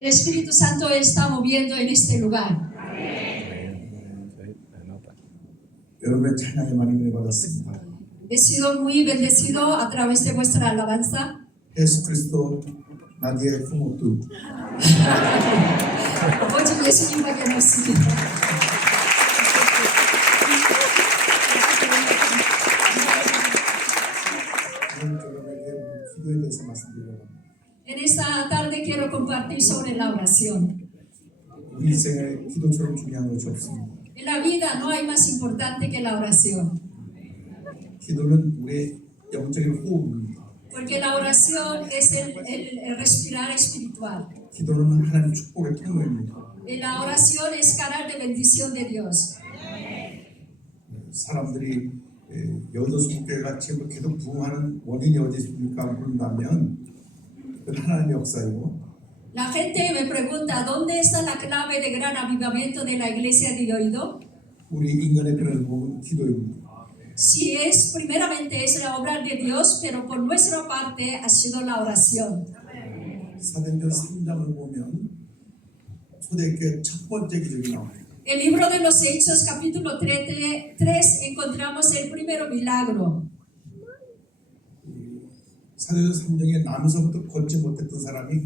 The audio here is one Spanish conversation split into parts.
El Espíritu Santo está moviendo en este lugar. 여러분의 찬양에 많이 은혜 받았습니다. He sido muy bendecido a través de vuestra alabanza. 예수 그리스도 나디의 부모도 오직 예수님밖에 없습니다. 여러분에게 기도에 대해서 말씀드리려고 합니다. En esta tarde quiero compartir sobre la oración. 우리 인생에 기도처럼 중요한 것이 없습니다. En la vida no hay más importante que la oración, 기도는 우리의 영적인 호흡입니다. porque la oración es el respirar espiritual. 기도는 하나님 축복의 통로입니다. Y la oración es canal de bendición de Dios. 사람들이 여도수교회가 지금 계속 부흥하는 원인이 어디 있습니까? 물은다면 그건 하나님의 역사이고 La gente me pregunta, ¿dónde está la clave de gran avivamiento de la iglesia de Yoido? 우리 인간의 변화를 보면 기도입니다. Si es, primeramente es la obra de Dios, pero por nuestra parte ha sido la oración. 사도행전 3장을 보면 초대교회 첫 번째 기적이 나옵니다. El libro de los Hechos, capítulo 3, encontramos el primer milagro. 사도행전 3장에 나면서부터 걷지 못했던 사람이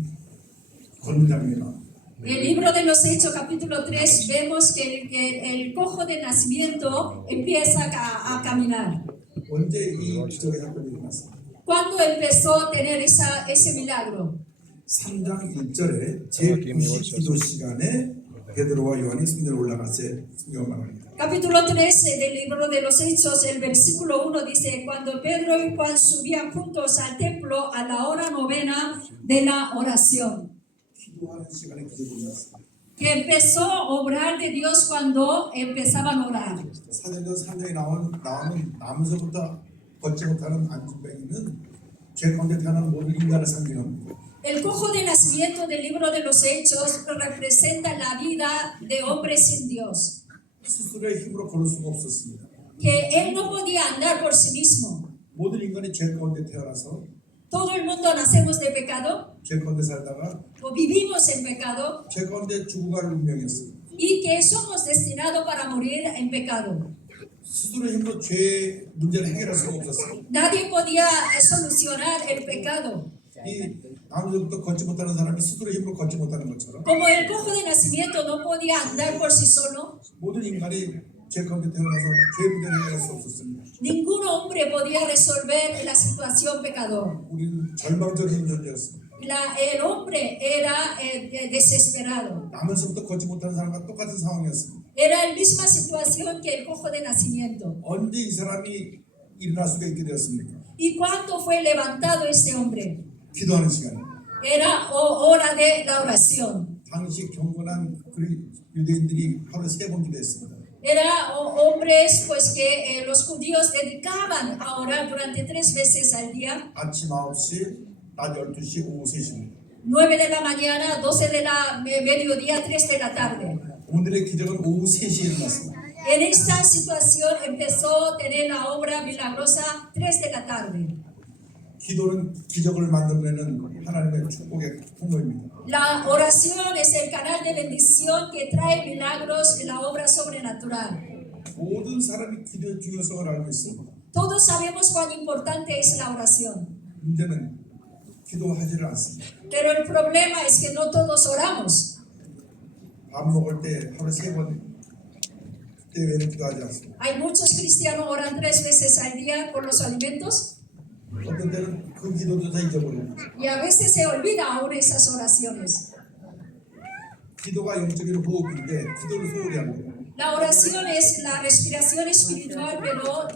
걷는 장면이 나옵니다. En el libro de los Hechos, capítulo 3, vemos que el cojo de nacimiento empieza a caminar. 언제 이 기적의 사건이 일어났습니까? ¿Cuándo empezó a tener ese milagro? 3장 1절에 제90 기도 시간에 베드로와 요한이 성전에 올라가서 성경을 말합니다. Capítulo 13 del libro de los Hechos, el versículo 1 dice: Cuando Pedro y Juan subían juntos al templo a la hora novena de la oración. 기도하는 시간에 기적이 일어났습니다. Que empezó a obrar de Dios cuando empezaban a orar. 사도행전 3장에 나오는 나면서부터 걷지 못하는 안진뱅이는 죄 가운데 태어난 모든 인간을 상징합니다. El cojo de nacimiento del libro de los Hechos representa la vida de hombres sin Dios. 스스로의 힘으로 걸을 수가 없었습니다. Que él no podía andar por sí mismo. 모든 인간이 죄 가운데 태어나서 Todo el mundo nacemos de pecado 죄 가운데 살다가 o vivimos en pecado 죄 가운데 죽어갈 운명이었습니다. y que somos destinados para morir en pecado. 스스로의 힘으로 죄 문제를 해결할 수가 없었습니다. Nadie podía solucionar el pecado. 이 나면서부터 걷지 못하는 사람이 스스로의 힘으로 걷지 못하는 것처럼 Como el cojo de nacimiento no podía andar por sí solo, 모든 인간이 죄 가운데 태어나서 죄 문제를 해결할 수 없었습니다. ningún hombre podía resolver la situación pecador. 우리는 절망적인 존재였습니다. El hombre era desesperado. 나면서부터 걷지 못하는 사람과 똑같은 상황이었습니다. Era la misma situación que el cojo de nacimiento. 언제 이 사람이 일어날 수가 있게 되었습니까? ¿Y cuándo fue levantado este hombre? 기도하는 시간입니다. Era hora de la oración. 당시 경건한 유대인들이 하루에 3번 기도했습니다. Era hombres pues que los judíos dedicaban a orar durante 3 veces al día. 아침 9시, 낮 12시, 오후 3시입니다. 9 de la mañana, 12 de la mediodía, 3 de la tarde. 오늘의 기적은 오후 3시에 일어났습니다. En esta situación empezó a tener la obra milagrosa 3 de la tarde. 기도는 기적을 만들어내는 하나님의 축복의 통로입니다. La oración es el canal de bendición que trae milagros en la obra sobrenatural. 모든 사람이 기도의 중요성을 알고 있습니다. Todos sabemos cuán importante es la oración. 문제는 기도하지를 않습니다. Pero el problema es que no todos oramos. 밥 먹을 때 하루에 3번 그때 외에는 기도하지 않습니다. Hay muchos cristianos oran 3 veces al día por los alimentos 어떤 때는 그 기도도 다 잊어버립니다. y a veces se olvida aún esas oraciones. 기도가 영적인 호흡인데 기도를 소홀히 합니다. La oración es la respiración espiritual, pero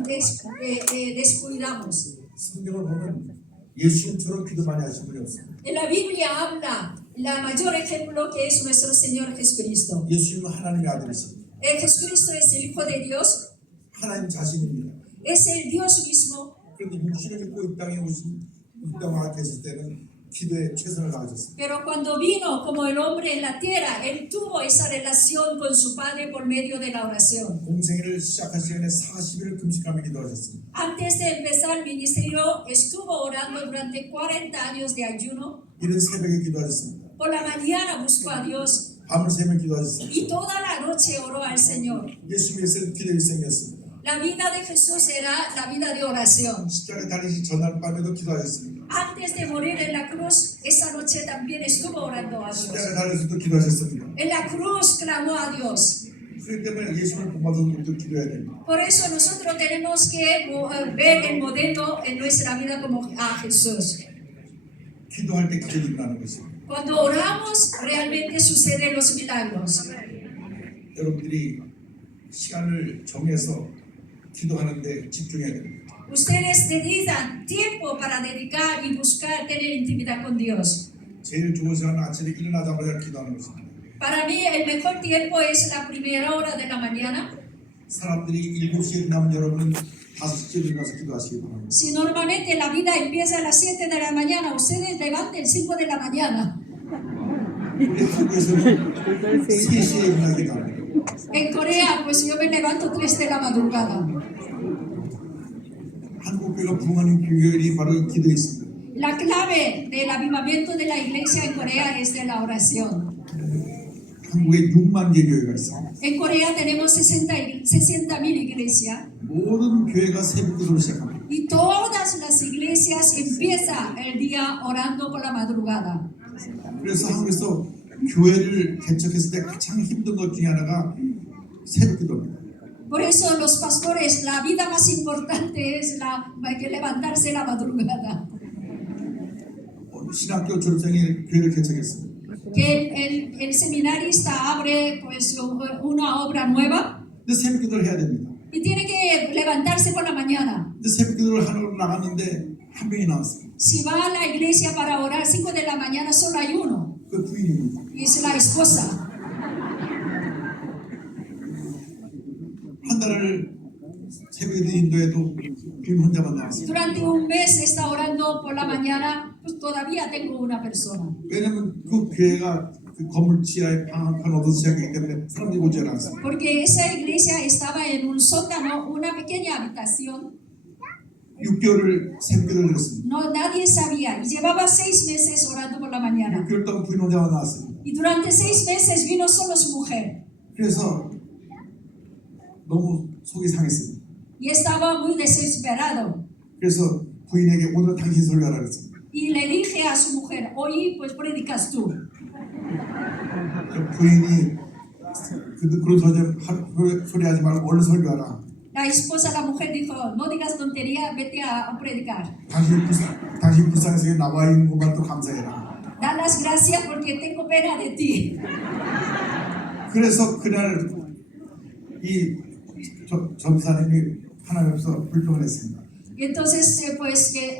descuidamos. 성경을 보면 예수님처럼 기도 많이 하신 분이 없습니다. En la Biblia habla la mayor ejemplo que es nuestro Señor Jesucristo. 예수님은 하나님의 아들이십니다. Jesucristo es el Hijo de Dios, 하나님 자신입니다. es el Dios mismo. 그런데 육신을 입고 이 땅에 오신 이 땅에 계실 때는 기도에 최선을 다하셨습니다. Pero cuando vino como el hombre en la tierra, él tuvo esa relación con su Padre por medio de la oración. 공생애를 시작하시기 전에 40일 금식하며 기도하셨습니다. Antes de empezar el ministerio, estuvo orando durante 40 años de ayuno. 이른 새벽에 기도하셨습니다. Por la mañana buscó a Dios 밤을 새며 기도하셨습니다. y toda la noche oró al Señor. 예수님의 기도 일생이었습니다. La vida de Jesús era la vida de oración. 십자가에 달리시 전날 밤에도 기도하셨습니다. Antes de morir en la cruz, esa noche también estuvo orando a Dios. 십자가에 달려서도 기도하셨습니다. En la cruz clamó a Dios. 그렇기 때문에 예수님을 본받아서 우리도 기도해야 됩니다. Por eso nosotros tenemos que ver el modelo en nuestra vida como a Jesús. 기도할 때 기적이 일어나는 것입니다. Cuando oramos, realmente suceden los milagros. 여러분들이 시간을 정해서 기도하는데 집중해야 됩니다. Ustedes dedican tiempo para dedicar y buscar tener intimidad con Dios. 제일 좋은 시간은 아침에 일어나자마자 기도하는 것입니다. Para mí el mejor tiempo es la primera hora de la mañana. 사람들이 7시에 일어나면 여러분은 5시에 일어나서 기도하시기 바랍니다. Si normalmente la vida empieza a las 7 de la mañana, ustedes levanten 5 de la mañana. 우리 한국에서는 3시에 일어나기도 합니다. En Corea, pues yo me levanto 3 de la madrugada. 한국교회가 부흥하는 비결이 바로 이 기도에 있습니다. La clave del avivamiento de la iglesia en Corea es de la oración. 한국에 6만 개 교회가 있습니다. En Corea tenemos 60,000 iglesias 모든 교회가 새벽 기도를 시작합니다. y todas las iglesias empiezan el día orando por la madrugada. 그래서 한국에서 교회를 개척했을 때 가장 힘든 것 중에 하나가 새벽 기도입니다. Por eso los pastores, la vida más importante es que levantarse la madrugada. 신학교 졸업생이 교회를 개척했습니다. Que el seminarista abre pues una obra nueva 근데 새벽 기도를 해야 됩니다. y tiene que levantarse por la mañana. 근데 새벽 기도를 하러 나갔는데 한 명이 나왔어요. Si va a la iglesia para orar 5 de la mañana, solo hay uno 그 부인입니다. y es la esposa. 한 달을 새벽에 인도에도 부인 혼자만 나왔어요. Durante un mes está orando por la mañana, pues todavía tengo una persona. 왜냐면 그 교회가 그 건물 지하에 방한 얻어서 시작했기 때문에 사람들이 오지 않았어요. Porque esa iglesia estaba en un sótano, una pequeña habitación. 6개월을 새벽 기도를 했습니다. No, nadie sabía. Y llevaba 6 meses orando por la mañana. 6개월 동안 부인 혼자만 나왔습니다. Y durante 6 meses vino solo su mujer. 그래서 너무 속이 상했습니다. Y estaba muy desesperado. 그래서 부인에게 오늘 당신 설교하라 그랬습니다. Y le dije a su mujer, hoy pues predicas tú. 부인이 그런 소리 하지 말고 얼른 설교하라. La esposa, la mujer dijo, no digas tontería, vete a predicar. 당신 불쌍해서 나와 있는 것만 또 감사해라. Da las gracias porque tengo pena de ti. 그래서 그날 이 전사님이 하나님 앞에서 불평을 했습니다. Y entonces pues que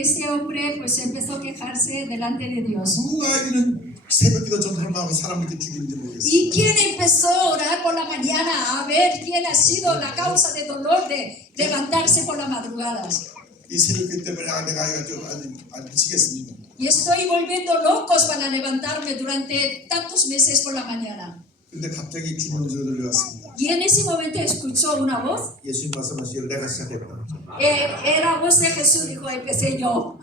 ese hombre pues empezó a quejarse delante de Dios. 누가 이런 새벽기도 전사하고 사람을 이렇게 죽이는지 모르겠어요. ¿Y quién empezó a orar por la mañana? A ver quién ha sido la causa de dolor de levantarse por las madrugadas. 이 새벽기 때문에 내가 아주 미치겠습니다. Y estoy volviendo locos para levantarme durante tantos meses por la mañana. 근데 갑자기 주문 소리 들려왔습니다. Y en ese momento escuchó una voz. 예수님 말씀하시기를 내가 시작했다. Era voz de Jesús, dijo, empecé yo.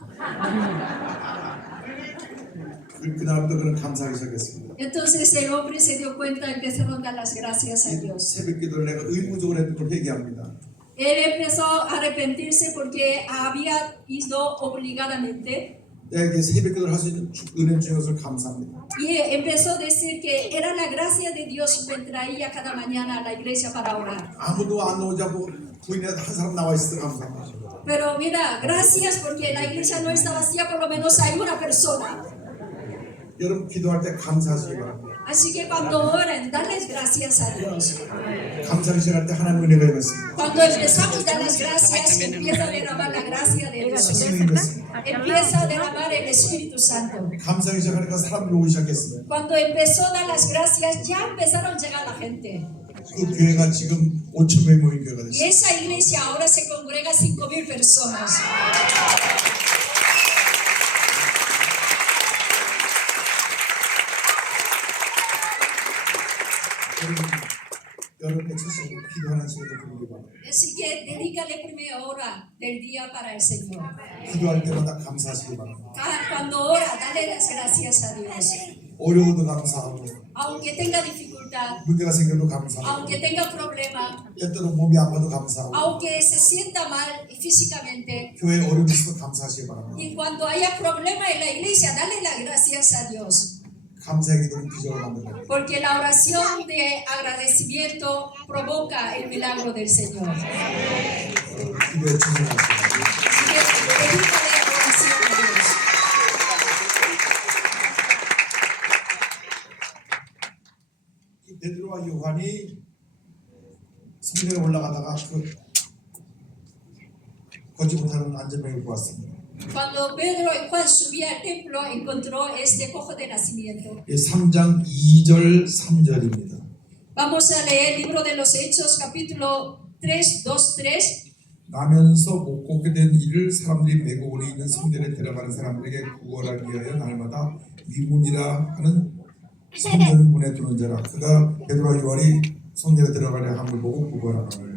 그날부터 그는 감사하기 시작했습니다. Entonces el hombre se dio cuenta y empezó a dar las gracias a Dios. 새벽기도를 내가 의무적으로 했던 걸 회개합니다. Él empezó a arrepentirse porque había ido obligadamente. 내가 새벽기도를 할 수 있는 은혜 주신 것을 감사합니다. Y empezó a decir que era la gracia de Dios que me traía cada mañana a la iglesia para orar. 아무도 안 오자고 부인에 한 사람 나와 있어서 감사합니다. Pero mira, gracias porque la iglesia no está vacía, por lo menos hay una persona. 여러분 기도할 때 감사하시기 바랍니다. Así que cuando oren, darles gracias a Dios. 감사하기 시작할 때 하나님 은혜가 임했습니다. Cuando empezamos a dar las gracias, empieza a derramar la gracia de Dios. 성령이 임했습니다. Empieza a derramar el Espíritu Santo. 감사하기 시작하니까 사람들이 오기 시작했습니다. Cuando empezó a dar las gracias, ya empezaron a llegar la gente. 그 교회가 지금 5천 명이 모인 교회가 Y 됐습니다. esa iglesia ahora se congrega 5,000 personas. 여러분의 첫 시간 기도하는 시간을 드리기 바랍니다. Así que dedícale primera hora del día para el Señor. 기도할 때마다 감사하시기 바랍니다. Cuando ora, dale las gracias a Dios. 어려워도 감사하고 Aunque tenga dificultad, 문제가 생겨도 감사하고 aunque tenga problema, 때때로 몸이 아파도 감사하고 aunque se sienta mal físicamente, 교회에 어려움이 있어도 감사하시기 바랍니다. y cuando haya problema en la iglesia, dale las gracias a Dios. 감사의 기도는 기적을 만듭니다. Porque la oración de agradecimiento provoca el milagro del Señor. 기도에 집중하시기 Así que dedícale oración a Dios. 베드로와 요한이 성전에 올라가다가 걷지 못하는 안전병을 보았습니다. Cuando Pedro y Juan subían al templo, encontró este cojo de nacimiento. 3장 2절 3절입니다. Vamos a leer el libro de los Hechos, capítulo 3, 2, 3. 나면서 못 걷게 된 이를 사람들이 메고 오리 있는 성전에 들어가는 사람들에게 구걸하기 위하여 날마다 미문이라 하는 성전 문에 두는 자라. 그가 베드로와 요한이 성전에 들어가려 함을 보고 구걸하거늘.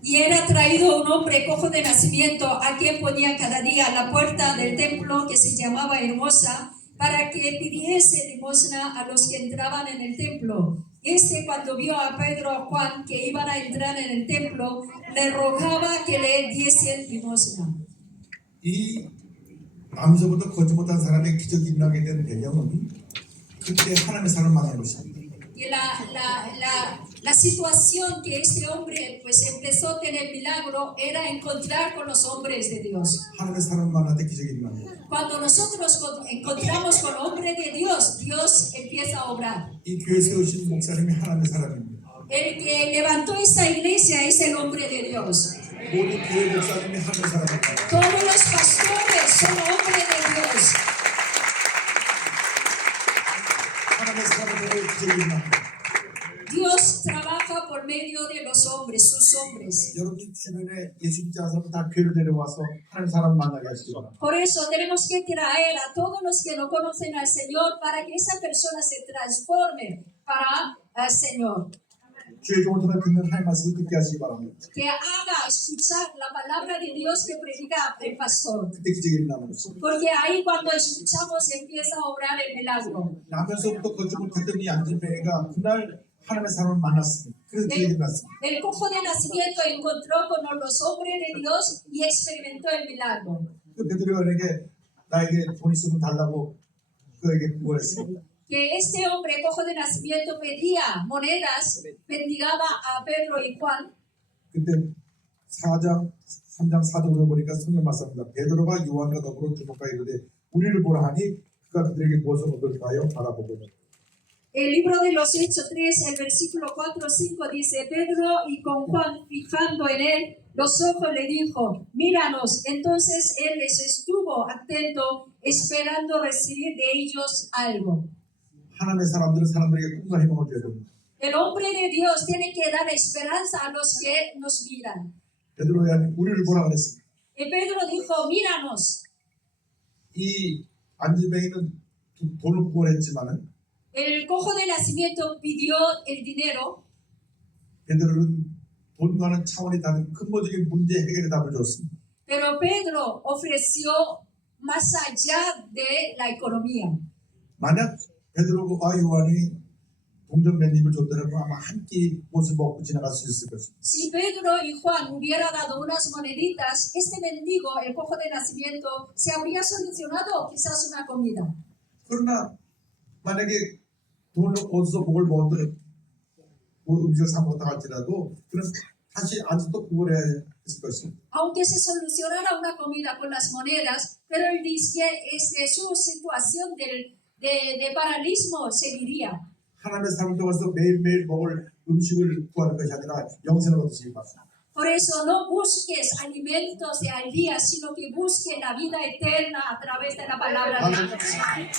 Y era traído un hombre cojo de nacimiento, a quien ponía cada día a la puerta del templo que se llamaba Hermosa, para que pidiese limosna a los que entraban en el templo. Este, cuando vio a Pedro y a Juan que iban a entrar en el templo, le rogaba que le diesen limosna. 이 남서부터 걷지 못한 사람의 기적이 일어나게 된 배경은 그때 하나님의 사람을 만난 것입니다. Y la situación que este hombre pues empezó a tener milagro era encontrar con los hombres de Dios. 하나님의 사람을 만날 때 기적이 일어납니다. Cuando nosotros encontramos con hombres de Dios, Dios empieza a obrar. 이 교회 세우신 목사님이 하나님의 사람입니다. El que levantó esta iglesia es el hombre de Dios. 모든 교회 목사님이 하나님의 사람입니다. Todos los pastores son hombres de Dios. 하나님의 사람으로 기적이 일어납니다. Dios trabaja por medio de los hombres, sus hombres. 여러분 주변에 예수 믿지 않은 사람 다 교회를 데려와서 하나님의 사람을 만나게 하시기 바랍니다. Por eso tenemos que traer a todos los que no conocen al Señor para que esa persona se transforme para el Señor. 주의 종을 통해 듣는 하나님의 말씀을 듣게 하시기 바랍니다. Que haga escuchar la palabra de Dios que predica el pastor. 그때 기적이 일어나는 것입니다. Porque ahí cuando escuchamos empieza a obrar el milagro. 나면서부터 걷지 못했던 이 안진뱅이가 그날 하나님의 사람을 만났습니다. 그래서 기적이 일어났습니다. El cojo de nacimiento encontró con los hombres de Dios y experimentó el milagro. 그 베드로에게 나에게 돈 있으면 달라고 그에게 구걸했습니다. Que este hombre cojo de nacimiento pedía monedas, mendigaba a Pedro y Juan. 그때 3장 4절을 보니까 성경 말씀입니다. 베드로가 요한과 더불어 주목하여 이르되 우리를 보라 하니 그가 그들에게 무엇을 얻을까 하여 바라보고 El libro de los Hechos 3, el versículo 4-5 dice, Pedro y con Juan fijando en él los ojos le dijo, míranos. Entonces él les estuvo atento, esperando recibir de ellos algo. 하나님의 사람들은 사람들에게 꿈과 희망을 줘야 됩니다. El hombre de Dios tiene que dar esperanza a los que nos miran. 베드로야 우리를 보라 그랬습니다. Y Pedro dijo, míranos. 이 안진뱅이는 돈을 구걸했지만은 El cojo de nacimiento pidió el dinero. 베드로는 돈과는 차원이 다른 근본적인 문제 해결의 답을 줬습니다. Pero Pedro ofreció más allá de la economía. 만약 베드로와 요한이 동전 몇 입을 줬더라도 아마 한 끼 옷을 먹고 지나갈 수 있을 것입니다. Si Pedro y Juan hubiera dado unas moneditas, este mendigo, el cojo de nacimiento, se habría solucionado quizás una comida. 그러나 만약에 돈을 얻어서 목을 먹었던 음식을 사 먹었다 할지라도 그는 다시 아직도 구걸해야 했을 것입니다. Aunque se solucionara una comida con las monedas, pero él dice que su situación de paralismo seguiría. 하나님의 삶을 통해서 매일매일 먹을 음식을 구하는 것이 아니라 영생을 얻으시기 바랍니다. Por eso no busques alimentos de al día, sino que busques la vida eterna a través de la palabra de Dios.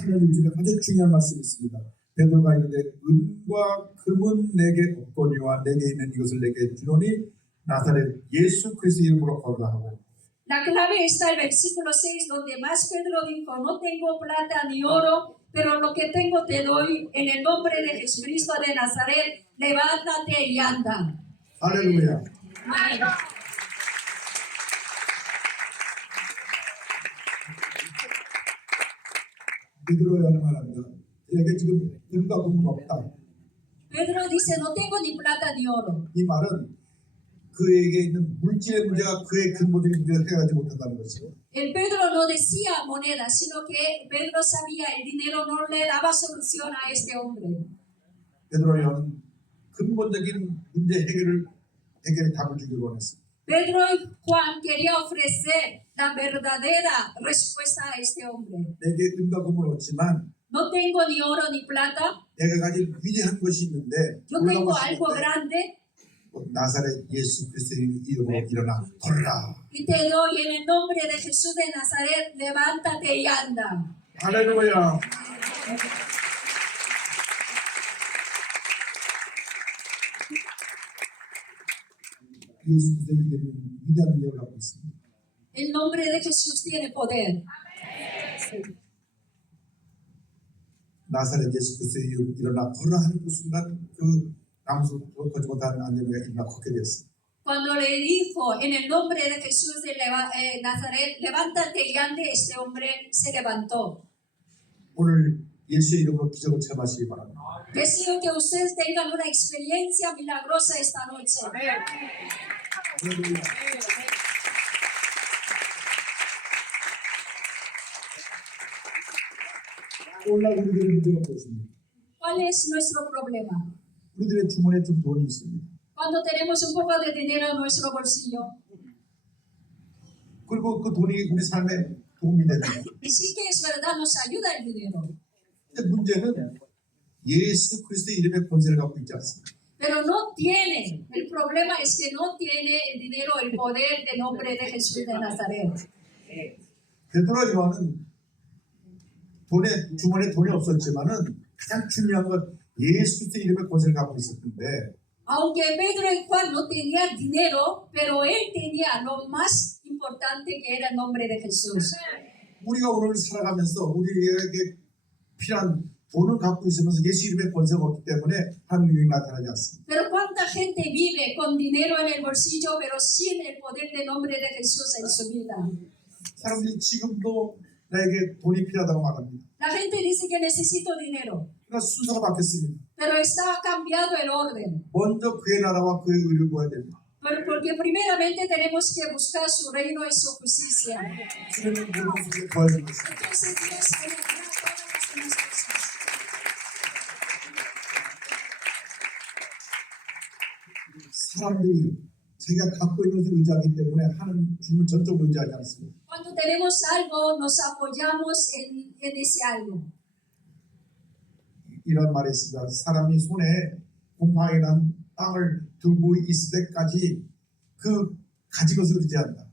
하나님 중에 아주 중요한 말씀이 있습니다. 베드로가 이르되 은과 금은 내게 없거니와 내게 있는 이것을 내게 주노니 나사렛 예수 그리스도 이름으로 걸으라 하고 La clave está en el versículo 6, donde más Pedro dijo, no tengo plata ni oro, pero lo que tengo te doy. En el nombre de Jesucristo de Nazaret, levántate y anda. 할렐루야. Amén. 베드로야 말합니다. 내게 지금 금과 금은 없다. Pedro dice, no tengo ni plata ni oro. 이 말은 그에게 있는 물질의 문제가 그의 근본적인 문제를 해결하지 못한다는 것이고 El Pedro no decía moneda, sino que Pedro sabía el dinero no le daba solución a este hombre. 베드로 요한은 근본적인 문제 해결의 답을 주기를 원했습니다. Pedro y Juan querían ofrecer la verdadera respuesta a este hombre. 내게 금과 금은 없지만 No tengo ni oro ni plata, 내가 가진 위대한 것이 있는데 yo tengo 놀라운 것이 algo 있는데 grande 나사렛 예수 그리스도의 이름으로 일어나 걸어라. y te doy en el nombre de Jesús de Nazaret, levántate y anda. 할렐루야. 예수 그리스도의 이름은 위대한 능력을 갖고 있습니다. El nombre de Jesús tiene poder. 나사렛 예수 그리스도의 이름으로 일어나 걸어라 하는 그 순간 그 나무서 걷지 못하는 안전이가 일어나 걷게 됐습니다. Cuando le dijo en el nombre de Jesús de Nazaret, levántate y ande, este hombre se levantó. 오늘 예수의 이름으로 기적을 체험하시기 바랍니다. Deseo que ustedes tengan una experiencia milagrosa esta noche. 할렐루야. 오늘날 우리들의 문제가 무엇입니까? ¿Cuál es nuestro problema? 우리들의 주머니에 좀 돈이 있습니다. Cuando tenemos un poco de dinero en nuestro bolsillo. 그리고 그 돈이 우리 삶에 도움이 됩니다. Y sí que es verdad, nos ayuda el dinero. 근데 문제는 예수 그리스도의 이름의 권세를 갖고 있지 않습니다. Pero no tiene, el problema es que no tiene el dinero, el poder del nombre de Jesús de Nazaret. 베드로 요한은 주머니에 돈이 없었지만은 가장 중요한 건 예수 그리스도의 이름의 권세를 갖고 있었는데 Aunque Pedro y Juan no tenían dinero, pero él tenía lo más importante que era el nombre de Jesús. 우리가 오늘 살아가면서 우리에게 필요한 돈을 갖고 있으면서 예수 이름의 권세가 없기 때문에 하나님 능력이 나타나지 않습니다. Pero cuánta gente vive con dinero en el bolsillo, pero sin el poder del nombre de Jesús en su vida. 사람들이 지금도 나에게 돈이 필요하다고 말합니다. La gente dice que necesito dinero, 그러나 순서가 바뀌었습니다. pero está cambiado el orden. 먼저 그의 나라와 그의 의를 구해야 됩니다. Pero porque primeramente tenemos que buscar su reino y su justicia. 주님은 모든 것을 구하시는 것입니다. Entonces Dios añadirá todas las demás cosas. 사람들이 자기가 갖고 있는 것을 의지하기 때문에 하는 주님을 전적으로 의지하지 않습니다. Cuando tenemos algo, nos apoyamos en ese algo. 이런 말이 있습니다. 사람이 손에 곰팡이 난 땅을 두고 있을 때까지 그 가진 것을 의지한다.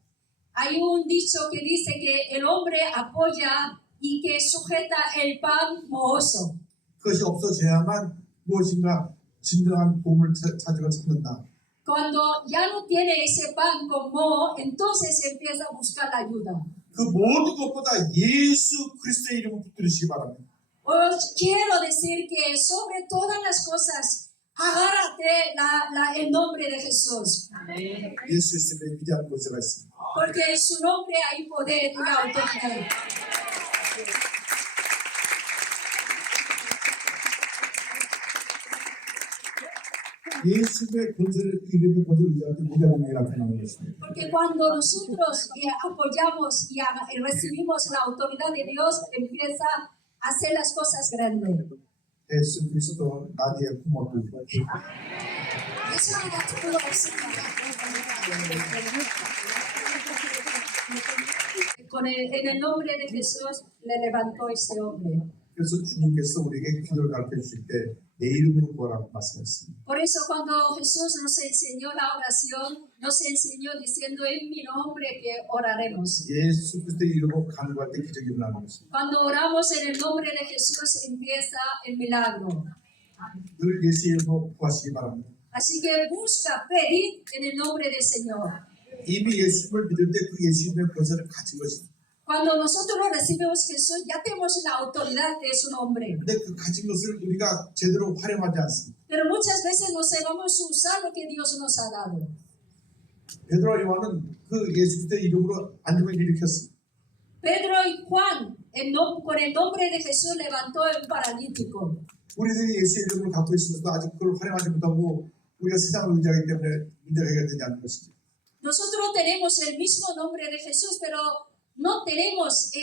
Hay un dicho que dice que el hombre apoya y que sujeta el pan mohoso. 그것이 없어져야만 무엇인가 진정한 도움을 찾는다. Cuando ya no tiene ese pan con moho, entonces empieza a buscar la ayuda. 그 모든 것보다 예수 그리스도의 이름을 붙들으시기 바랍니다. Os quiero decir que sobre todas las cosas, agárrate el nombre de Jesús. 예수 그리스도의 위대한 권세가 있습니다. Porque en su nombre hay poder y autoridad. 예수의 권세를 이름의 권세를 의지할 때 위대한 능력이 나타나는 것입니다. Porque cuando nosotros apoyamos y recibimos la autoridad de Dios, empieza a hacer las cosas grandes. 예수 그리스도 나디의 부모들 예수님 같은 분 없습니다. En el nombre de Jesús le levantó este hombre. 그래서 주님께서 우리에게 기도를 가르쳐 주실 때 내 이름으로 구하라고 말씀했습니다. Por eso cuando Jesús nos enseñó la oración, nos enseñó diciendo en mi nombre que oraremos. 예수 그리스도의 이름으로 간구할 때 기적이 일어나는 것입니다. Cuando oramos en el nombre de Jesús empieza el milagro. 늘 예수 이름으로 구하시기 바랍니다. Así que busca pedir en el nombre del Señor. 이미 예수님을 믿을 때 그 예수님의 권세를 가진 것입니다. Cuando nosotros recibimos Jesús, ya tenemos la autoridad de su nombre. 근데 그 가진 것을 우리가 제대로 활용하지 않습니다. Pero muchas veces no sabemos usar lo que Dios nos ha dado. 베드로와 요한은 그 예수 그리스도의 이름으로 안정을 일으켰습니다. Pedro y Juan, con el nombre de Jesús, levantó a un paralítico. 우리들이 예수의 이름을 갖고 있으면서도 아직 그걸 활용하지 못하고 우리가 세상을 의지하기 때문에 문제가 해결되지 않는 것이죠. Nosotros tenemos el mismo nombre de Jesús, pero no tenemos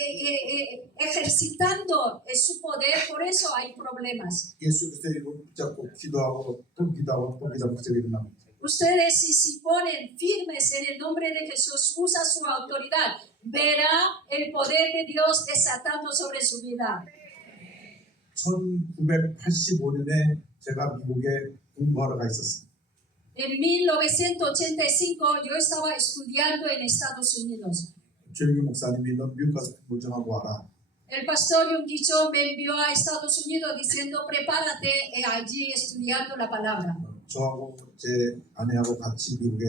ejercitando su poder, por eso hay problemas. 예수 그리스도의 이름을 붙잡고 기도하고 또 기도하고 또 기도하고 그저 일어납니다. Ustedes si ponen firmes en el nombre de Jesús, usa su autoridad, verá el poder de Dios desatando sobre su vida. 1985년에 제가 미국에 공부하러 가 있었습니다. En 1985 yo estaba estudiando en Estados Unidos. 조영기 목사님이 너 미국 가서 공부 좀 하고 와라. El pastor Yonggi-cho me envió a Estados Unidos diciendo prepárate allí estudiando la palabra. 저하고 제 아내하고 같이 미국에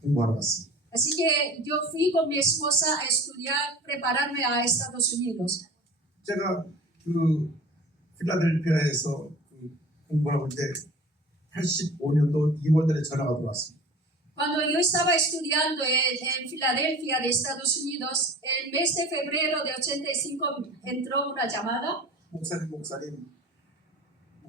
공부하러 갔습니다. Así que yo fui con mi esposa a estudiar, prepararme a Estados Unidos. 제가 그 필라델피아에서 공부하고 있을 때 85년도 2월달에 전화가 들어왔습니다. Cuando yo estaba estudiando en Filadelfia de Estados Unidos, el mes de febrero de 85 entró una llamada.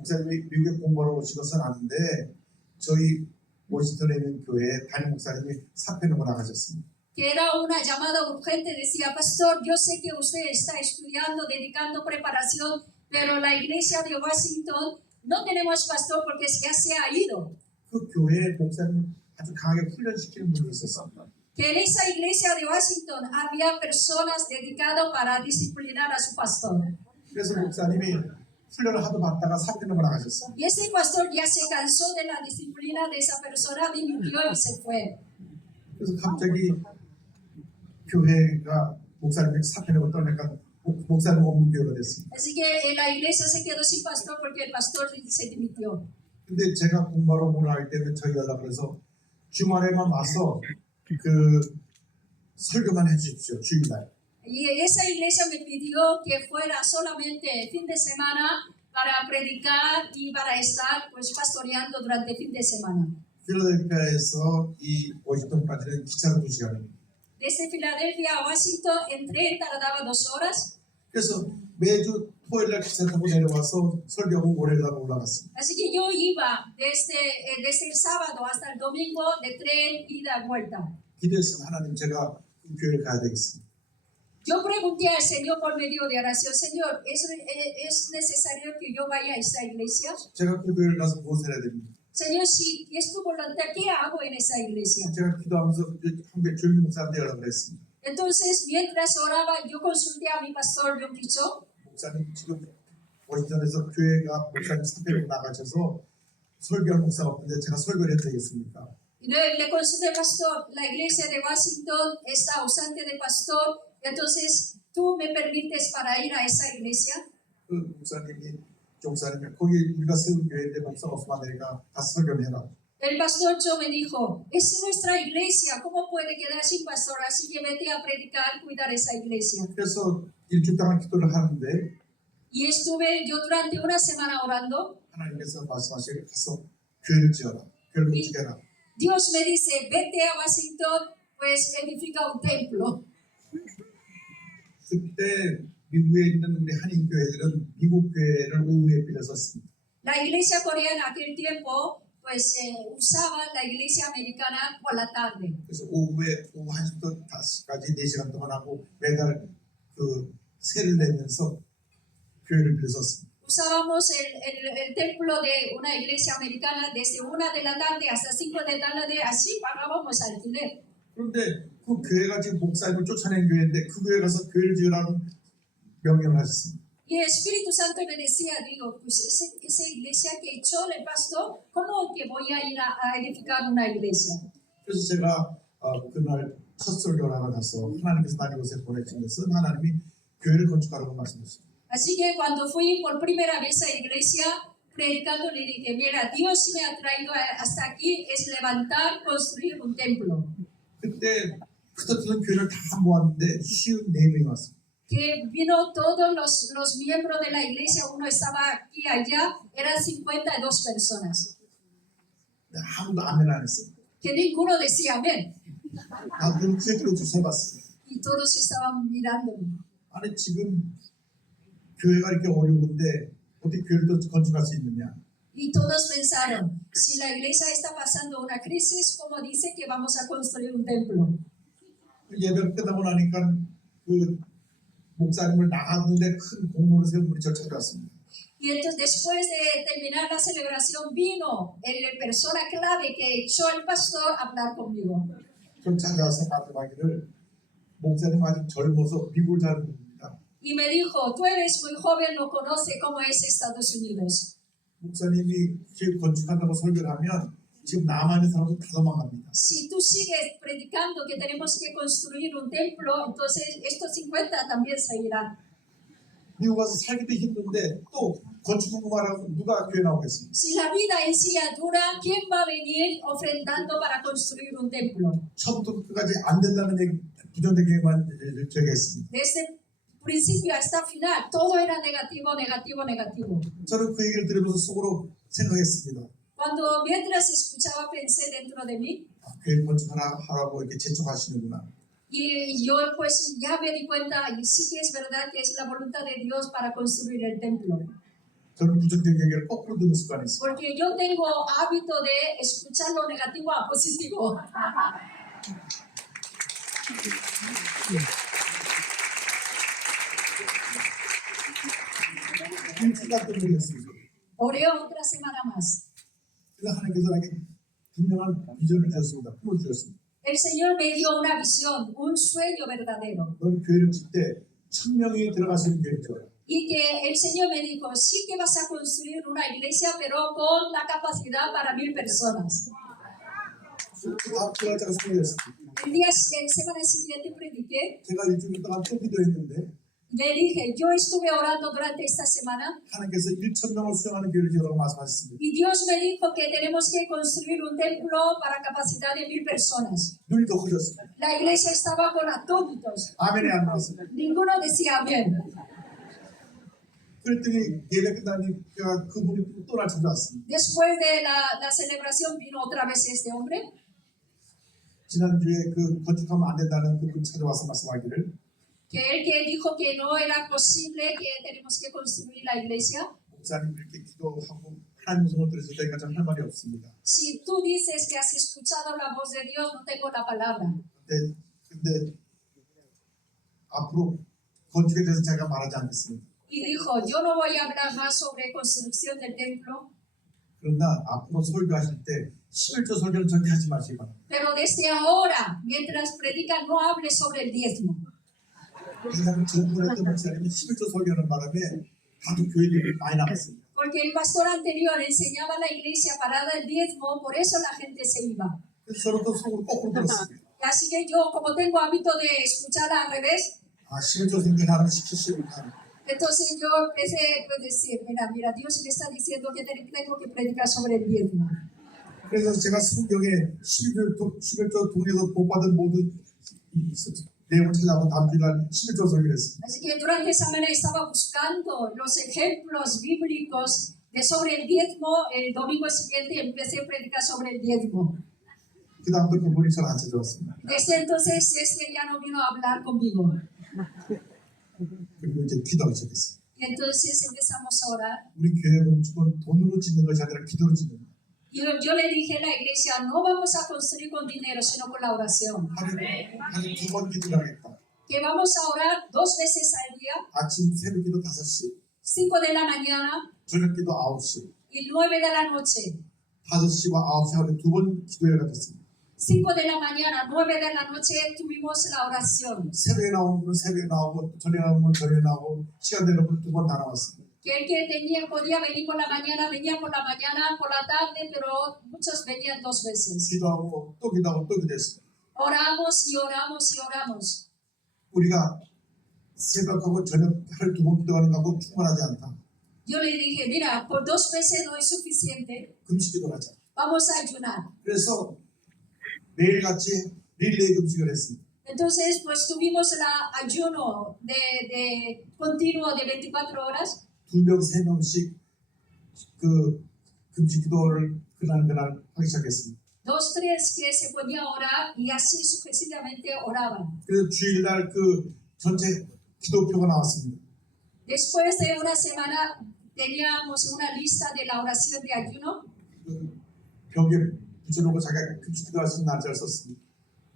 목사님이 미국에 공부하러 오신 것은 아는데 저희 워싱턴에 있는 교회에 담임 목사님이 사표를 나가셨습니다. Que era una llamada urgente, decía, pastor, yo sé que usted está estudiando, dedicando preparación, pero la iglesia de Washington no tenemos pastor porque ya se ha ido. 그 교회 목사님 아주 강하게 훈련시키는 분이 있었습니다. Que en esa iglesia de Washington había personas dedicadas para disciplinar a su pastor. 그래서 목사님이 훈련을 하도 받다가 사표를 나가셨어요. Y ese pastor ya se cansó de la disciplina de esa persona, dimitió y se fue. 그래서 갑자기 교회가 목사님이 사표를 떠나니까 목사님 없는 교회가 됐습니다. Así que la iglesia se quedó sin pastor porque el pastor se dimitió. 근데 제가 공부하러 오라기 때문에 저희 연락을 해서 주말에만 와서 그 설교만 해주십시오. 주일날. Y esa iglesia me pidió que fuera solamente fin de semana para predicar y para estar pues pastoreando durante fin de semana. 필라델피아에서 이 워싱턴까지는 기차로 2시간입니다. Desde Filadelfia a Washington en tren tardaba 2 horas. 그래서 매주 토요일날 기차 타고 내려와서 설교하고 월요일날 올라갔습니다. Así que yo iba desde el sábado hasta el domingo de tren ida y vuelta. 기도했으면 하나님 제가 그 교회를 가야 되겠습니다. Yo pregunté al Señor por medio de oración, Señor, ¿es necesario que yo vaya a esa iglesia? 제가 그 교회를 가서 무엇을 해야 됩니까? Señor, si es tu voluntad, ¿qué hago en esa iglesia? 제가 기도하면서 한국의 조용히 목사한테 연락을 했습니다. Entonces, mientras oraba, yo consulté a mi pastor Yonggi-cho. 목사님 지금 워싱턴에서 교회가 목사님 사표를 나가셔서 설교할 목사가 없는데 제가 설교를 해도 되겠습니까? Y le consulté, pastor, la iglesia de Washington está ausente de pastor, entonces, ¿tú me permites para ir a esa iglesia? 그 목사님이 거기 우리가 세운 교회인데 목사가 없으면 안 되니까 가서 설교를 해라. El pastor Cho me dijo, es nuestra iglesia, ¿cómo puede quedar sin pastor? Así que vete a predicar, cuidar esa iglesia. 그래서 일주일 동안 기도를 하는데 Y estuve yo durante una semana orando. 하나님께서 말씀하시기를 가서 교회를 지어라. 교회를 건축해라. Dios me dice, vete a Washington, pues edifica un templo. 그때 미국에 있는 우리 한인 교회들은 미국 교회를 오후에 빌려섰습니다. La iglesia coreana aquel tiempo pues usaba la iglesia americana por la tarde. 그래서 오후 1시부터 5시까지 4시간 동안 하고 매달 그 세를 내면서 교회를 빌려섰습니다. Usábamos el templo de una iglesia americana desde 1 de la tarde hasta 5 de la tarde, así pagábamos alquiler. 그런데 그 교회가 지금 목사님을 쫓아낸 교회인데 그 교회 가서 교회를 지으라는 명령을 하셨습니다. Y el Espíritu Santo me decía, digo, pues esa iglesia que echó el pastor, ¿cómo que voy a ir a edificar una iglesia? 그래서 제가 그날 첫 설교를 하러 가서 하나님께서 날 이곳에 보내주셔서 하나님이 교회를 건축하라고 말씀하셨습니다. Así que cuando fui por primera vez a la iglesia, predicando, le dije, mira, Dios me ha traído hasta aquí, es levantar, construir un templo. 그때 흩어지는 교회를 다 모았는데 54명이 왔어요. que vino todos los miembros de la iglesia, uno estaba aquí y allá, eran 52 personas, 아무도 아멘 안 했어요. que ninguno decía amén, 나 눈치에 들어서 해봤어요. y todos estaban mirándome. 아니 지금 교회가 이렇게 어려운데 어떻게 교회를 또 건축할 수 있느냐? Y todos pensaron, si la iglesia está pasando una crisis, ¿cómo dice que vamos a construir un templo? 예배 끝나고 나니까 그 목사님을 나갔는데 큰 공로를 세운 분이 저 찾아왔습니다. Y entonces después de terminar la celebración vino la persona clave que echó al pastor a hablar conmigo. 좀 찾아와서 말씀하기를 목사님 아직 젊어서 미국을 잘 모릅니다. Y me dijo, tú eres muy joven, no conoce cómo es Estados Unidos. 목사님이 교회 건축한다고 설교를 하면 지금 남아 있는 사람은 다 도망갑니다. Si tú sigues predicando que tenemos que construir un templo, entonces estos 50 también se irán. 미국 가서 살기도 힘든데 또 건축 공부하라고 누가 교회 나오겠습니까? Si la vida en sí es dura, ¿quién va a venir ofrendando para construir un templo? 처음부터 끝까지 안 된다는 얘기, 부정적이게만 저기했습니다. Desde principio hasta final, todo era negativo, negativo, negativo. 저는 그 얘기를 들으면서 속으로 생각했습니다. Cuando mientras escuchaba pensé dentro de mí 교회 건축하라고 이렇게 재촉하시는구나. y yo pues ya me di cuenta y sí que es verdad que es la voluntad de Dios para construir el templo. 저는 부정적인 얘기를 거꾸로 듣는 습관이 있어요. Porque yo tengo hábito de escuchar lo negativo a positivo. 일주일간 또 모르겠습니다. Oré otra semana más. 그래서 하나님께서 나에게 분명한 비전을 주셨습니다. 꿈을 주셨습니다. El Señor me dio una visión, un sueño verdadero. 너는 교회를 짓때 1000명이 들어갈 수 있는 교회를 지어라. Y que el Señor me dijo, sí que vas a construir una iglesia, pero con la capacidad para 1000 personas. 그 날짜가 생겼습니다. En semana siguiente prediqué, 제가 일주일 동안 또 기도했는데 le dije, yo estuve orando durante esta semana 하나님께서 1000명을 수용하는 교회를 지으라고 말씀하셨습니다. y Dios me dijo que tenemos que construir un templo para capacidad de 1000 personas. 눈이 더 커졌습니다. La iglesia estaba con atónitos. 아멘이 안 나왔어요. Ninguno decía amén. 그랬더니 예배 끝나니까 그분이 또 날 찾아왔습니다. Después de la celebración vino otra vez este hombre. 지난주에 그 건축하면 안 된다는 그분 찾아와서 말씀하기를 Que él que dijo que no era posible que tenemos que construir la iglesia. 목사님 이렇게 기도하고 하나님 성을 들으셨다니까 좀 할 말이 없습니다. Si tú dices que has escuchado la voz de Dios, no tengo la palabra. 근데 앞으로 건축에 대해서 제가 말하지 않겠습니다. Y dijo, yo no voy a hablar más sobre construcción del templo, 그러나 앞으로 설교하실 때 11조 설교는 절대 하지 마시기 바랍니다. pero desde ahora, mientras predica, no hable sobre el diezmo. 왜냐하면 전문했던 목사님이 11조 설교하는 바람에 다들 교회들이 많이 나갔습니다. Porque el pastor anterior enseñaba a la iglesia para dar el diezmo, por eso la gente se iba. 그래서 저는 또 속으로 거꾸로 들었습니다. Así que yo, como tengo hábito de escuchar al revés, 11조 설교하는 시키시니까 entonces yo empecé a decir, mira, Dios me está diciendo que tengo que predicar sobre el diezmo. 그래서 제가 성경에 11조 통해서 복받은 모든 내용을 찾아보고 다음 주날 11조 설교를 했습니다. Así que durante esa semana estaba buscando los ejemplos bíblicos de sobre el diezmo. El domingo siguiente empecé a predicar sobre el diezmo. 그 다음부터 그분이 저를 안 찾아왔습니다. Desde entonces, ya no vino a hablar conmigo. 그리고 이제 기도하기 시작했어요. Y entonces empezamos a orar. 우리 교회 건축은 돈으로 짓는 것이 아니라 기도로 짓는 거예요. Yo le dije a la iglesia, no vamos a construir con dinero, sino con la oración. 하루에 2번 기도를 하겠다. Que vamos a orar 2 veces al día, 아침 새벽 기도 5시, 5 de la mañana 저녁 기도 9시, y 9 de la noche. 5시와 9시 하루에 2번 기도회를 가졌습니다. 5 de la mañana, 9 de la noche tuvimos la oración. 새벽에 나오는 분은 새벽에 나오고 저녁에 나오는 분은 저녁에 나오고 시간 되는 분은 2번 다 나왔습니다. Que el que podía venir por la mañana, venía por la mañana, por la tarde, pero muchos venían 2 veces. 기도하고 또 기도하고 또 기도했습니다. Oramos y oramos y oramos. 우리가 새벽하고 저녁 하루에 2번 기도하는 거하고 충분하지 않다. Yo le dije, mira, por 2 veces no es suficiente, 금식 기도를 하자. vamos a ayunar. 그래서 매일같이 릴레이 금식을 했습니다. Entonces, pues tuvimos el ayuno de continuo de 24 horas. 2명, 3명씩 그 금식 기도를 그날 하기 시작했습니다. 2, 3 que se ponía a orar y así sucesivamente oraban. 그래서 주일날 그 전체 기도표가 나왔습니다. Después de una semana teníamos una lista de la oración de ayuno. 그 벽에 붙여놓고 자기가 금식 기도할 수 있는 날짜를 썼습니다.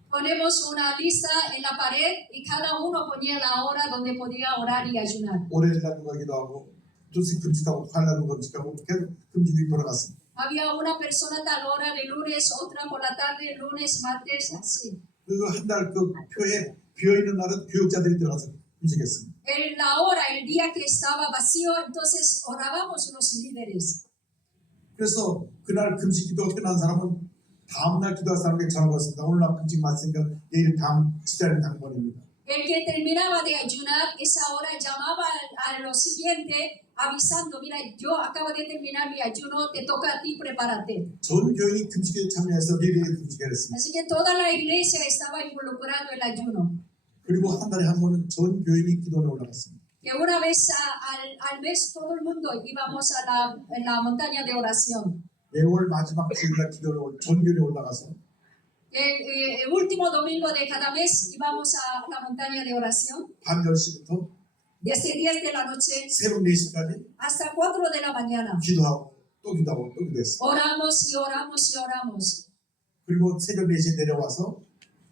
Ponemos una lista en la pared y cada uno ponía la hora donde podía orar y ayunar. 월요일날 누가 기도하고 두식 금식하고 화요일날 누가 금식하고 계속 금식이 돌아갔습니다. Había una persona a tal hora de lunes, otra por la tarde, lunes, martes, así. 그리고 한 달 그 표에 비어있는 날은 교육자들이 들어가서 금식했습니다. En la hora, el día que estaba vacío, entonces orábamos los líderes. 그래서 그날 금식 기도가 끝난 사람은 다음날 기도할 사람에게 전화가 왔습니다. 오늘 나 금식 맞으니까 내일 다음 지자는 당번입니다. El que terminaba de ayunar, esa hora llamaba a lo siguiente avisando, mira, yo acabo de terminar mi ayuno, te toca a ti, prepárate. 전 교인이 금식에 참여해서 릴레이 금식을 했습니다. Así que toda la iglesia estaba involucrada en el ayuno. 그리고 한 달에 한 번은 전 교인이 기도에 올라갔습니다. Que una vez al mes todo el mundo íbamos a la montaña de oración. 매월 마지막 주일날 기도에 전 교인이 올라가서 El último domingo de cada mes íbamos a la montaña de oración. 밤 10시부터 Desde 10 de la noche 새벽 4시까지 hasta 4 de la mañana. 기도하고 또 기도하고 또 기도했습니다. Oramos y oramos y oramos. 그리고 새벽 4시에 내려와서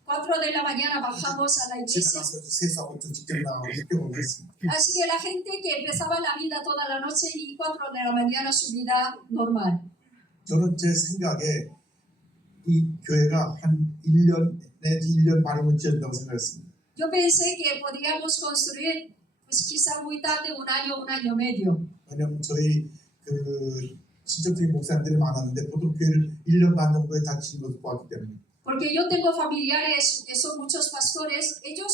4 de la mañana bajamos a la 집에 iglesia. 가서 세수하고 또 직접 나가고 이렇게 오고 했습니다. Así que la gente que empezaba la vida toda la noche y 4 de la mañana su vida normal. 저는 제 생각에 이 교회가 한 1년 내지 1년 반이면 지었다고 생각했습니다. Yo pensé que podíamos construir, pues quizá muy tarde, un año medio. 왜냐하면 저희 그 친척적인 목사님들이 많았는데 보통 교회를 1년 반 정도에 다 지은 것을 보았기 때문에 Porque yo tengo familiares que son muchos pastores, ellos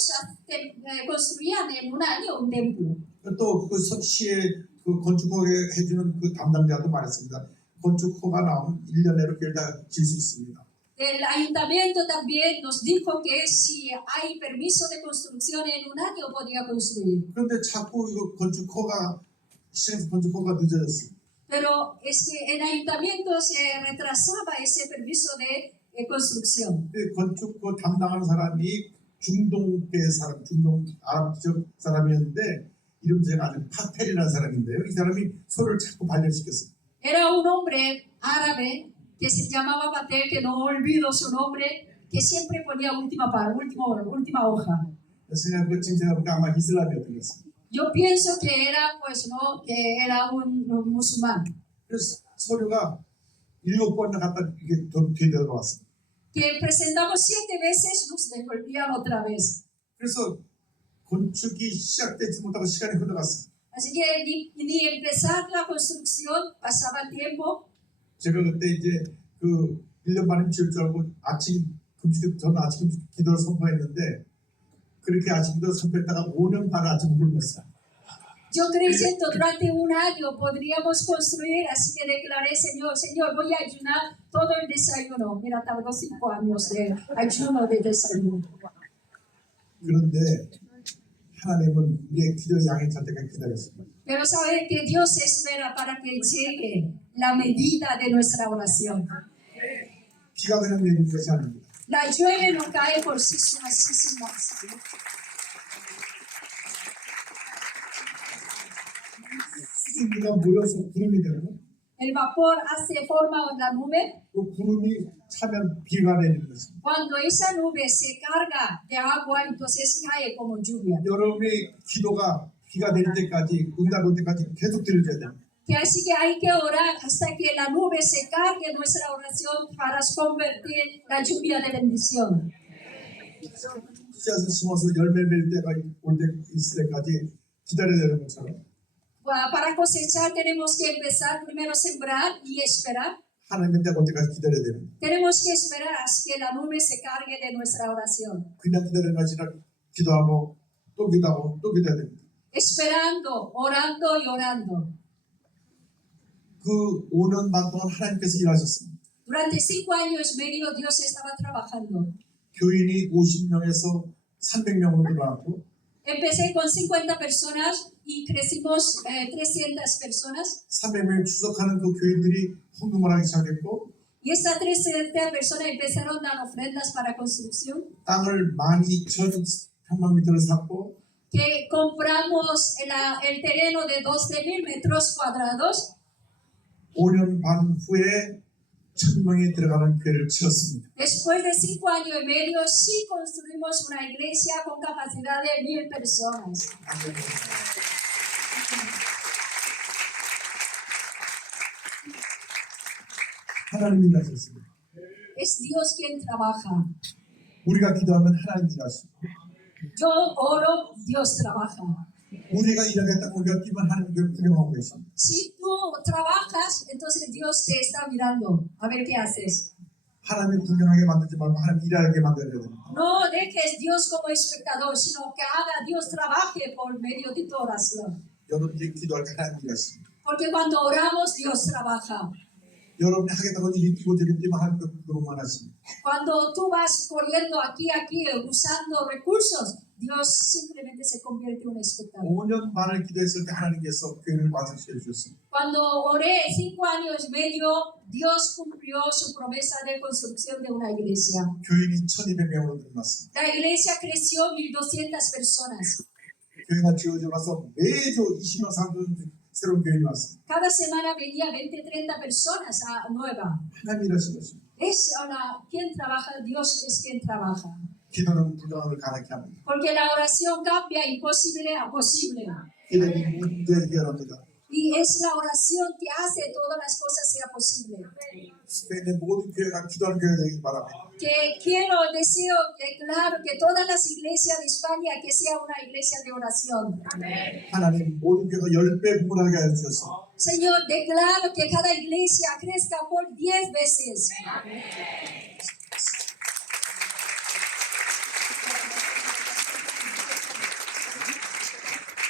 construían en un año un templo. 또 그 시에 그 건축허가 해주는 그 담당자도 말했습니다. 건축허가 나오면 1년 내로 교회를 다 지을 수 있습니다. El ayuntamiento también nos dijo que si hay permiso de construcción en un año podía construir. 그런데 자꾸 이거 건축허가 시에서 건축허가 늦어졌어요. Pero es que el ayuntamiento se retrasaba ese permiso de construcción. 그 건축허 담당하는 사람이 중동계 사람, 중동 아랍 지역 사람이었는데 이름 제가 아는 파텔이라는 사람인데요. 이 사람이 소를 자꾸 발견시켰어요. Era un hombre árabe que se llamaba Patel, que no olvido su nombre, que siempre ponía última hoja. 지금 생각해보니까 아마 이슬람이었던 것 같습니다. Yo pienso que era, pues no, que era un musulmán. 그래서 서류가 7번 갔다 이게 되돌아왔습니다. Que presentamos 7 veces, nos devolvían otra vez. 그래서 건축이 시작되지 못하고 시간이 흘러갔습니다. Así que ni empezar la construcción pasaba el tiempo. 제가 그때 이제 그 1년 반이면 지을 줄 알고 저는 아침 기도를 선포했는데 그렇게 아침 기도를 선포했다가 5년 반 아침 굶었어요. Yo creyendo durante un año podríamos construir, así que declaré, Señor, voy a ayunar todo el desayuno. Mira, tardó 5 años de ayuno de desayuno. 그런데 하나님은 우리의 기도의 양이 찰 때까지 기다렸습니다. Pero sabe que Dios espera para que llegue la medida de nuestra oración. 비가 그냥 내리는 것이 아닙니다. La lluvia no cae por sí misma. 수증기가 모여서 구름이 되고 El vapor hace forma en la nube. 그 구름이 차면 비가 내리는 것입니다. Cuando esa nube se carga de agua, entonces cae como lluvia. 여러분의 기도가 비가 내릴 때까지 응답 올 때까지 계속 들어줘야 됩니다. Que así que hay que orar hasta que la nube se cargue nuestra oración para convertir la lluvia de bendición. 씨앗을 심어서 열매 맺을 때가 올 때 있을 때까지 기다려야 되는 것처럼 Para cosechar tenemos que empezar primero a sembrar y esperar. 하나님의 때가 올 때까지 기다려야 됩니다. Tenemos que esperar hasta que la nube se cargue de nuestra oración. 그냥 기다리는 것이 아니라 기도하고 또 기도하고 또 기도해야 됩니다. Esperando, orando y orando. 그 5년 반 동안 하나님께서 일하셨습니다. Durante 5 años y medio Dios estaba trabajando. 교인이 50명에서 300명으로 늘어났고 Empecé con 50 personas y crecimos 300 personas. 300명이 추석하는 그 교인들이 헌금을 하기 시작했고 Y estas 300 personas empezaron a dar ofrendas para construcción. 땅을 12,000평방미터를 샀고 Que compramos el terreno de 12,000 metros cuadrados. 5년 반 후에 1,000명이 들어가는 교회를 지었습니다. Después de 5 años y medio, sí construimos una iglesia con capacidad de 1,000 personas. 하나님이 일하셨습니다. Es Dios quien trabaja. 우리가 기도하면 하나님이 일하십니다. Yo oro, Dios trabaja. 우리가 일하겠다고 우리가 뛰면 하나님께 구경하고 계십니다. Si tú trabajas, entonces Dios te está mirando a ver qué haces. 하나님 구경하게 만들지 말고 하나님 일하게 만들어야 됩니다. No dejes Dios como espectador, sino que haga Dios trabaje por medio de tu oración. 여러분들이 기도할 때 하나님 일하십니다. Porque cuando oramos, Dios trabaja. 여러분이 하겠다고 일이 뛰고 뛰면 하나님께 구경만 하십니다. Cuando tú vas corriendo aquí, usando recursos, Dios simplemente se convierte en un espectador. 5년 반을 기도했을 때 하나님께서 교회를 완성시켜 주셨습니다. Cuando oré 5 años y medio, Dios cumplió su promesa de construcción de una iglesia. 교인이 1,200명으로 늘어났습니다. La iglesia creció 1,200 personas. 교회가 지어져 나서 매주 20명 30명 새로운 교인이 왔습니다. Cada semana venía 20, 30 personas nuevas. 하나님 일하신 것입니다. Es quien trabaja, Dios es quien trabaja. 기도는 불가능을 가능케 합니다. Porque la oración cambia imposible a posible. 기도는 문제 해결합니다. Y es la oración que hace todas las cosas sea posible. 스페인의 모든 교회가 기도하는 교회가 되길 바랍니다. Que deseo declaro que todas las iglesias de España que sea una iglesia de oración. 하나님 모든 교회가 10배 부문하게 하여 주셔서 Señor, declaro que cada iglesia crezca por 10 veces.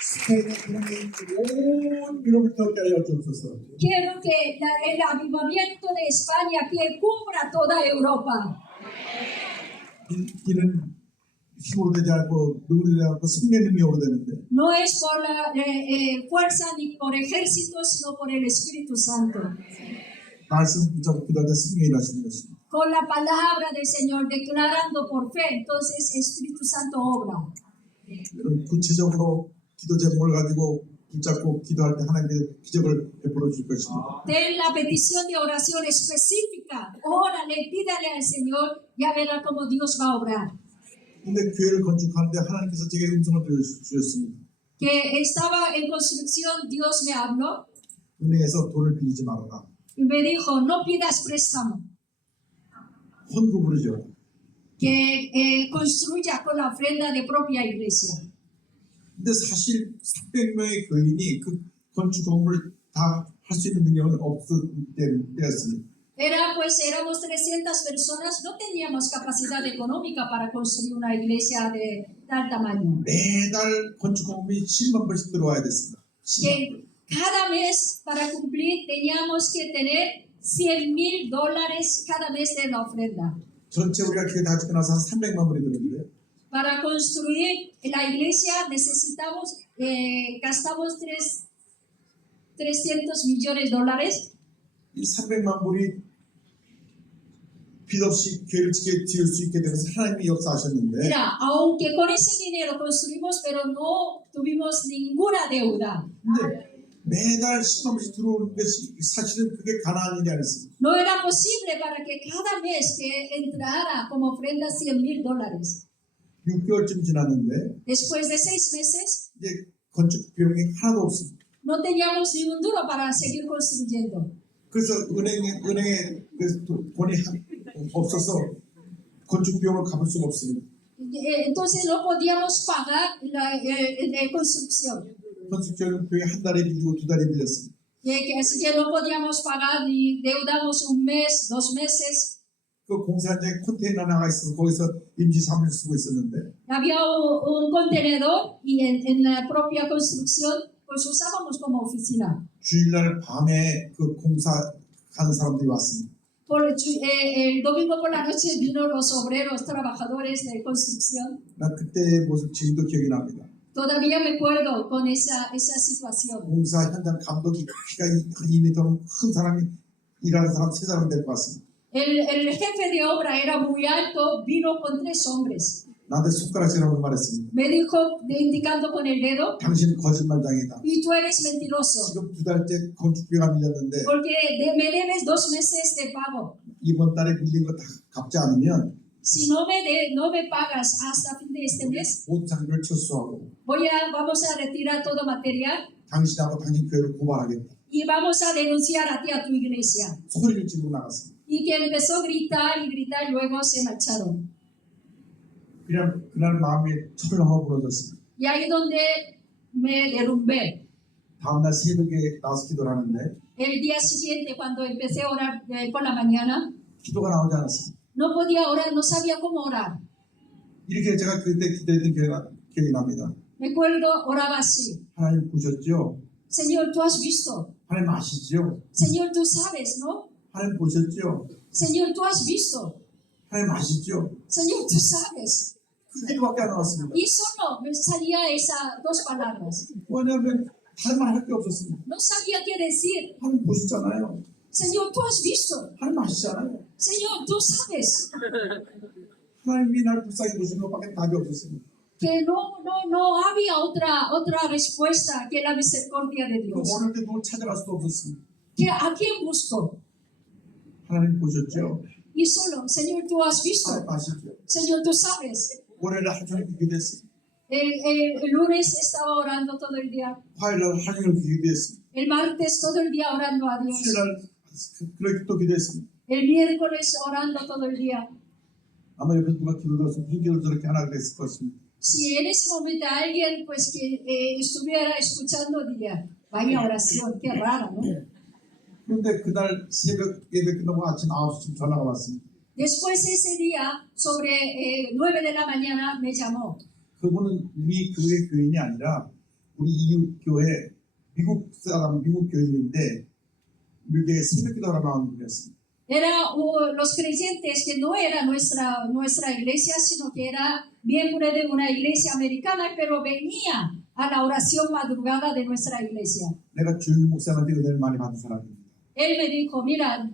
스페인의 하나님 온 유럽을 얻게 하여 주옵소서. Quiero que el avivamiento de España que cubra toda Europa. 이는 힘으로 되지 않고 누구로 되지 않고 성령의 능력으로 되는데 No es por la fuerza ni por ejército, sino por el Espíritu Santo. 말씀 붙잡고 기도할 때 성령이 일하시는 것입니다. Con la palabra del Señor, declarando por fe, entonces Espíritu Santo obra. 여러분 구체적으로 기도 제목을 가지고 붙잡고 기도할 때 하나님의 기적을 베풀어 줄 것입니다. Ten la petición de oración específica. Órale, pídale al Señor, ya verá cómo Dios va a obrar. 근데 교회를 건축하는데 하나님께서 제게 음성을 들려주셨습니다. Que estaba en construcción, Dios me habló 은행에서 돈을 빌리지 말아라. y me dijo, no pidas préstamo, 헌금으로 지어라. que construya con la ofrenda de propia iglesia. 근데 사실 300명의 교인이 그 건축 건물을 다 할 수 있는 능력은 없었습니다. Éramos 300 personas, no teníamos capacidad económica para construir una iglesia de tal tamaño. 매달 건축 건물이 10만 불씩 들어와야 됐습니다. Que cada mes, para cumplir, teníamos que tener $100,000 cada mes de la ofrenda. 전체 우리가 교회 다 짓고 나서 한 300만 불이 들었는데 Para construir la iglesia gastamos $300 millones. 이 300만 불이 빚 없이 교회를 지을 수 있게 되면서 하나님이 역사하셨는데 Mira, aunque con ese dinero construimos, pero no tuvimos ninguna deuda. 근데 매달 10만 불씩 들어오는 것이 사실은 그게 가난한 일이 아니었습니다. No era posible para que cada mes que entrara como ofrenda $100,000. 6개월쯤 지났는데 Después de 6 meses, 이제 건축 비용이 하나도 없습니다. no teníamos ni un duro para seguir construyendo. 그래서 은행에 돈이 없어서 건축 비용을 갚을 수가 없습니다. Entonces no podíamos pagar la construcción. 건축비는 교회 한 달에 빌리고 2달에 빌렸습니다. Así que no podíamos pagar y deudamos un mes, 2 meses. 그 공사 현장에 컨테이너 나가 있어서 거기서 임시 사무실 쓰고 있었는데 Había un contenedor y en la propia construcción pues usábamos como oficina. 주일날 밤에 그 공사하는 사람들이 왔습니다. El domingo por la noche vino los obreros, trabajadores de construcción. 나 그때의 모습 지금도 기억이 납니다. Todavía me acuerdo con esa situación. 공사 현장 감독이 키가 한 2m 큰 사람이 일하는 사람 3사람 될 것 같습니다. El jefe de obra era muy alto, vino con 3 hombres. 나한테 손가락질하고 말했습니다. Me dijo, indicando con el dedo, 당신 거짓말장이다. y tú eres mentiroso, 지금 2달째 건축비가 밀렸는데 porque me debes 2 meses de pago. 이번 달에 밀린 거 다 갚지 않으면 Si no me pagas hasta fin de este mes, 모든 상들을 철수하고 vamos a retirar todo material 당신하고 당신 교회를 고발하겠다. y vamos a denunciar a ti, a tu iglesia. 소리를 지르고 나갔습니다. Y que empezó a gritar y gritar, y luego se marcharon. 그냥 그날 마음이 철렁하고 부러졌습니다. Y ahí donde me derrumbé. 다음날 새벽에 나와서 기도를 하는데 El día siguiente, cuando empecé a orar por la mañana, 기도가 나오지 않았습니다. no podía orar, no sabía cómo orar. 이렇게 제가 그때 기도했던 기억이 납니다. Me acuerdo, oraba así. 하나님 보셨죠? Señor, tú has visto. 하나님 아시죠? Señor, tú sabes, ¿no? 하나님 보셨죠? Señor, tú has visto. 하나님 아시죠? Señor, tú sabes. 그 기도밖에 안 나왔습니다. Y solo me salía esas 2 palabras. 왜냐하면 다른 말 할 게 없었습니다. No sabía qué decir. 하나님 보셨잖아요. Señor, tú has visto. 하나님 아시잖아요. Señor, tú sabes. 하나님이 날 불쌍히 보시는 것밖에 답이 없었습니다. Que no había otra respuesta que la misericordia de 그 Dios. 어릴 때 누굴 찾아갈 수도 없었습니다. Que ¿a quién busco? 하나님 보셨죠? Y solo, Señor, tú has visto. 하나님 아시죠? Señor, tú sabes. 월요일날 하루 종일 기도했습니다. El lunes estaba orando todo el día. 화요일날 하루 종일 기도했습니다. El martes todo el día orando a Dios. 수요일날 그렇게 또 기도했습니다. El miércoles orando todo el día. 아마 옆에서 누가 기도 들어서 무슨 기도를 저렇게 하나 그랬을 것입니다. Si en ese momento alguien pues que estuviera escuchando diría, vaya oración, qué rara, ¿no? 그런데 그날 새벽 예배 끝나고 아침 9시쯤 전화가 왔습니다. Después ese día, sobre 9 de la mañana, me llamó. 그분은 우리 교회 교인이 아니라 우리 이웃 교회 미국 사람 미국 교인인데 미국에 새벽 기도하러 나온 분이었습니다. Era los creyentes que no era nuestra iglesia, sino que era miembro de una iglesia americana, pero venía a la oración madrugada de nuestra iglesia. 내가 조용히 목사님한테 은혜를 많이 받은 사람입니다. Él me dijo, mira,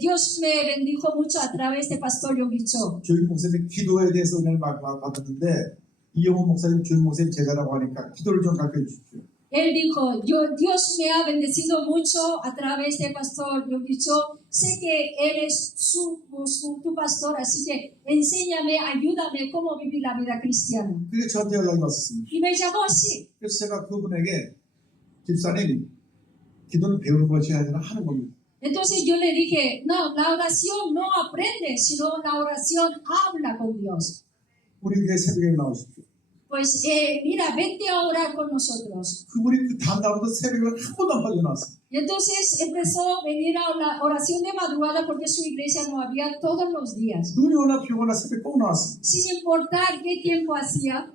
Dios me bendijo mucho a través de Pastor Yongicho. 조용히 목사님 기도에 대해서 은혜를 많이 받았는데 이영호 목사님 조용히 목사님 제자라고 하니까 기도를 좀 가르쳐 주십시오. Él dijo, Dios me ha bendecido mucho a través de Pastor Yongicho. Sé que eres tu pastor, así que enséñame, ayúdame cómo vivir la vida cristiana. 그게 저한테 연락이 왔었습니다. Y me llamó así. 그래서 제가 그분에게 집사님 기도는 배우는 것이 아니라 하는 겁니다. Entonces yo le dije, no, la oración no aprende, sino la oración habla con Dios. 우리 교회 새벽에 나오십시오. Pues mira, vente a orar con nosotros. 그분이 그 다음 날부터 새벽에 한 번도 안 빠져나왔어요. Y entonces empezó a venir a la oración de madrugada porque su iglesia no había todos los días. 눈이 오나 비 오나 새벽에 꼭 나왔어요. Sin importar qué tiempo hacía,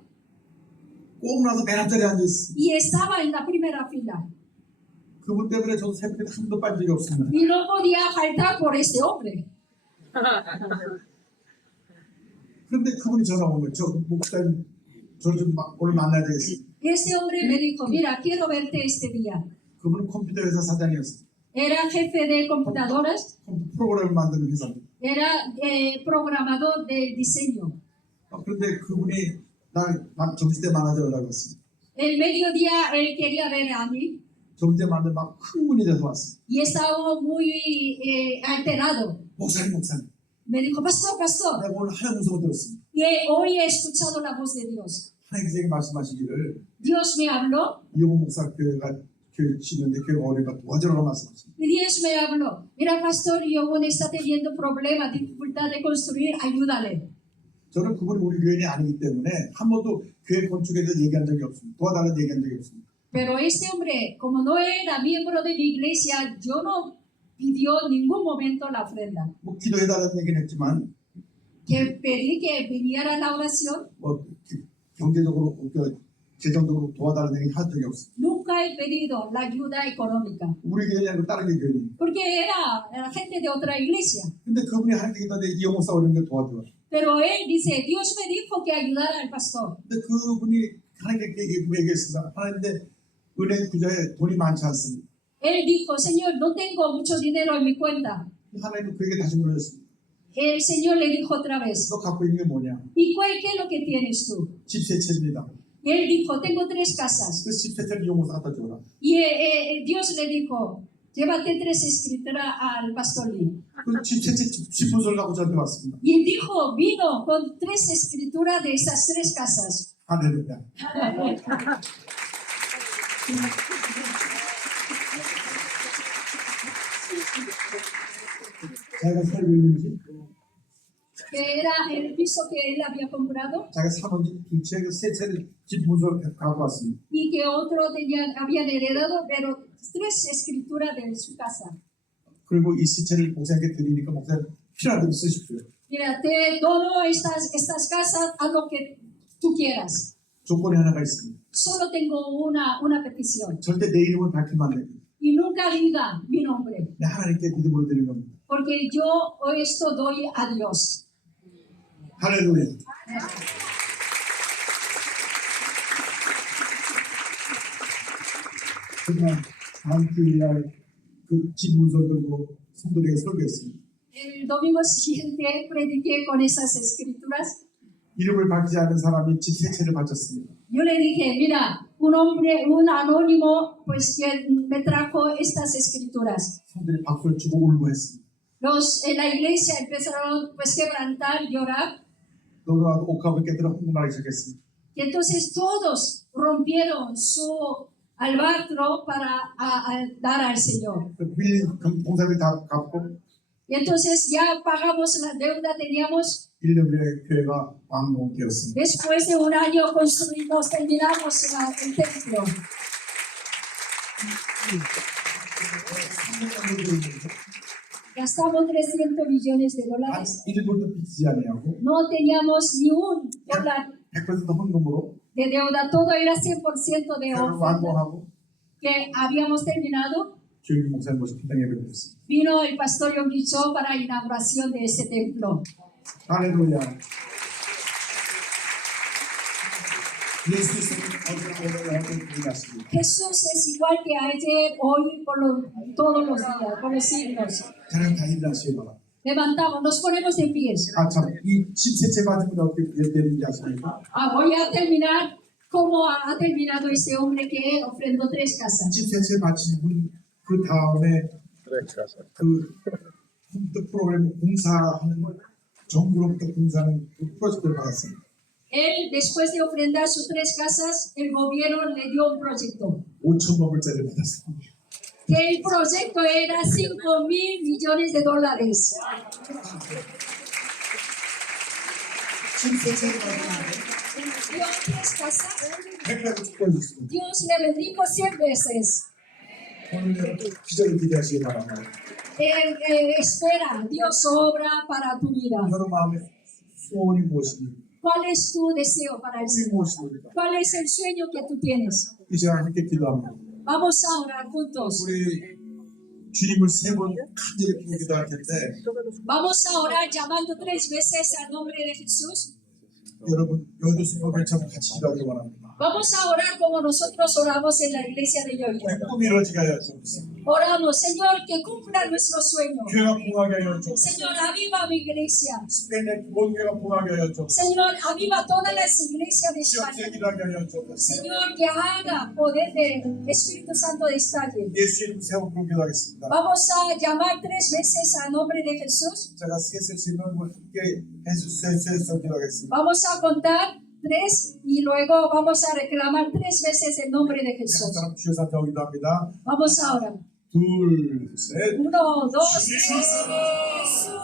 꼭 나와서 맨 앞자리에 앉아있어요. y estaba en la primera fila. 그분 때문에 저도 새벽에 한 번도 빠진 적이 없습니다. Y no podía faltar por este hombre. 그런데 그분이 전화 온 거예요. 저 목사님 저를 좀 오늘 만나야 되겠습니다. Este hombre me dijo, mira, quiero verte este día. 그분은 컴퓨터 회사 사장이었어요. Era jefe de computadoras, 프로그램을 만드는 회사입니다. era programador de diseño. 그런데 그분이 날 점심때 만나자 연락이 왔습니다. El mediodía él quería ver a mí 점심때 만나면 막 흥분이 돼서 왔어요. y estaba muy alterado. 목사님 Me dijo, pastor, 내가 오늘 하나님 음성을 들었습니다. y hoy he escuchado la voz de Dios. 하나님께서 말씀하시기를 Dios me habló 이영호 목사 교회가 교회 치는데 교회가 어려니까 도와주라고 말씀하십니다. y Dios me habló. Mira, pastor, Yobon está teniendo problemas, dificultad de construir, ayúdale. 저는 그분이 우리 교인이 아니기 때문에 한 번도 교회 건축에 대해서 얘기한 적이 없습니다. 도와달라는 얘기한 적이 없습니다. Pero este hombre, como no era miembro de mi iglesia, yo no pidió en ningún momento la ofrenda. 뭐 기도해달라는 얘기는 했지만 Que pedí que viniera a la oración. 뭐 경제적으로 재정적으로 도와달라는 얘기 한 적이 없습니다. Nunca nunca he pedido la ayuda económica, 우리 교회 아니고 다른 교회. porque era gente de otra iglesia. 근데 그분이 하나님께서 내 이용 목사 어려운 게 도와줘. Pero él dice, Dios me dijo que ayudara al pastor. 근데 그분이 하나님께 얘기했습니다. 하나님인데 은행 구좌에 돈이 많지 않습니다. Él dijo, Señor, no tengo mucho dinero en mi cuenta. 하나님은 그에게 다시 물으셨습니다. El Señor le dijo otra vez, 너 갖고 있는 게 뭐냐? ¿y qué es lo que tienes tú? 집 세 채입니다. Y él dijo, tengo 3 casas. 그 집 세 채를 이용 목사 갖다 줘라. Y Dios le dijo, llévate 3 escrituras al pastor Lee. 그 집 세 채 집 문서를 갖고 저한테 왔습니다. Y dijo, vino con 3 escrituras de esas 3 casas. 할렐루야. 자기가 살고 있는 집, Que era el piso que él había comprado 자기가 사는 두 채, 세 채를 집 문서를 갖고 왔습니다. y que otro habían heredado, pero 3 escrituras de su casa. 그리고 이 세 채를 목사님께 드리니까 목사님 필요한 대로 쓰십시오. Mira, te dono estas casas a lo que tú quieras. 조건이 하나가 있습니다. Solo tengo una petición. 절대 내 이름을 밝히면 안 됩니다. Y nunca diga mi nombre, 내 하나님께 믿음으로 드리는 겁니다. porque yo esto doy a Dios. 할렐루야. 정말 다음 주일날 그 집 문서 들고 성도에게 설교했습니다. El domingo siguiente prediqué con esas escrituras. 이름을 밝히지 않은 사람이 집 세 채를 바쳤습니다. Yo le dije, mira, un hombre, un anónimo, pues que me trajo estas escrituras. 성도들이 박수를 치고 울고 했습니다. Los en la iglesia empezaron pues quebrantar, llorar. 너도 옥합을 깨뜨려 헌금하기 시작했습니다. Y entonces todos rompieron su albatro para dar al Señor. 밀린 봉사비 다 갚고 Y entonces ya pagamos la deuda, teníamos. 1년 후에 교회가 완공되었습니다. Después de un año terminamos el templo. Gastamos 300 millones de dólares. 1불도 빚지 아니하고 No teníamos ni un dólar 100% 헌금으로 de deuda, todo era 100% de 교회를 oferta 완공하고 que habíamos terminado. 교육 목사님 모시 피당 예배를 드렸습니다. Vino el pastor Yonggi Cho para la inauguración de ese templo. 할렐루야. 예수께서는 어제나 오늘 일어났습니다. Jesús es igual que ayer, hoy, todos los días, por los siglos. 저는 다 일어나시기 바랍니다. Levantamos, nos ponemos de pies. 참, 이 10세째 맞은 분 어떻게 되는지 아십니까? Voy a terminar como ha terminado este hombre que ofrendó 3 casas. 10세째 맞힌 분, 그 다음에 그 컴퓨터 프로그램 공사하는 정부로부터 공사하는 그 프로젝트를 받았습니다. Él, después de ofrendar sus 3 casas, el gobierno le dio un proyecto. 5천만 불짜리를 받았습니다. Que el proyecto era 5.000 millones de dólares. 10세째 맞은 Dio 3 casas. 100배로 축복해줬습니다. Dios le bendijo 100 veces. 오늘 기적을 기대하시기 바랍니다. Espera, Dios obra para tu vida. 여러분 마음에 소원이 무엇입니까? ¿Cuál es tu deseo para el Señor? 무엇입니까? ¿Cuál es el sueño que tú tienes? 이 시간 함께 기도합니다. Vamos a orar juntos. 우리 주님을 3번 간절히 부르기도 할 텐데 Vamos a orar llamando 3 veces al nombre de Jesús. 여러분 여도수법을처럼 같이 기도하기 원합니다. Vamos a orar como nosotros oramos en la iglesia de Yoyo. 우리 꿈이 이루어지게 하여 주옵소서. Oramos, Señor, que cumpla nuestro sueño. 교회가 부흥하게 하여 주옵소서. Señor, aviva mi iglesia. 스페인의 모든 교회가 부흥하게 하여 주옵소서. Señor, aviva todas las iglesias de 지역 España. 일하게 하여 주옵소서. Señor, que haga poder del Espíritu Santo de estalle. 예수 이름 세번 부르기도 하겠습니다. Vamos a llamar 3 veces al nombre de Jesús. 제가 셋을 세는 걸 함께 해주셔서 기도하겠습니다. Vamos a contar 3 y luego vamos a reclamar 3 veces el nombre de 한 Jesús. 사람 주여서 기도합니다. Vamos a orar. 둘, 셋. 1, 2, 3.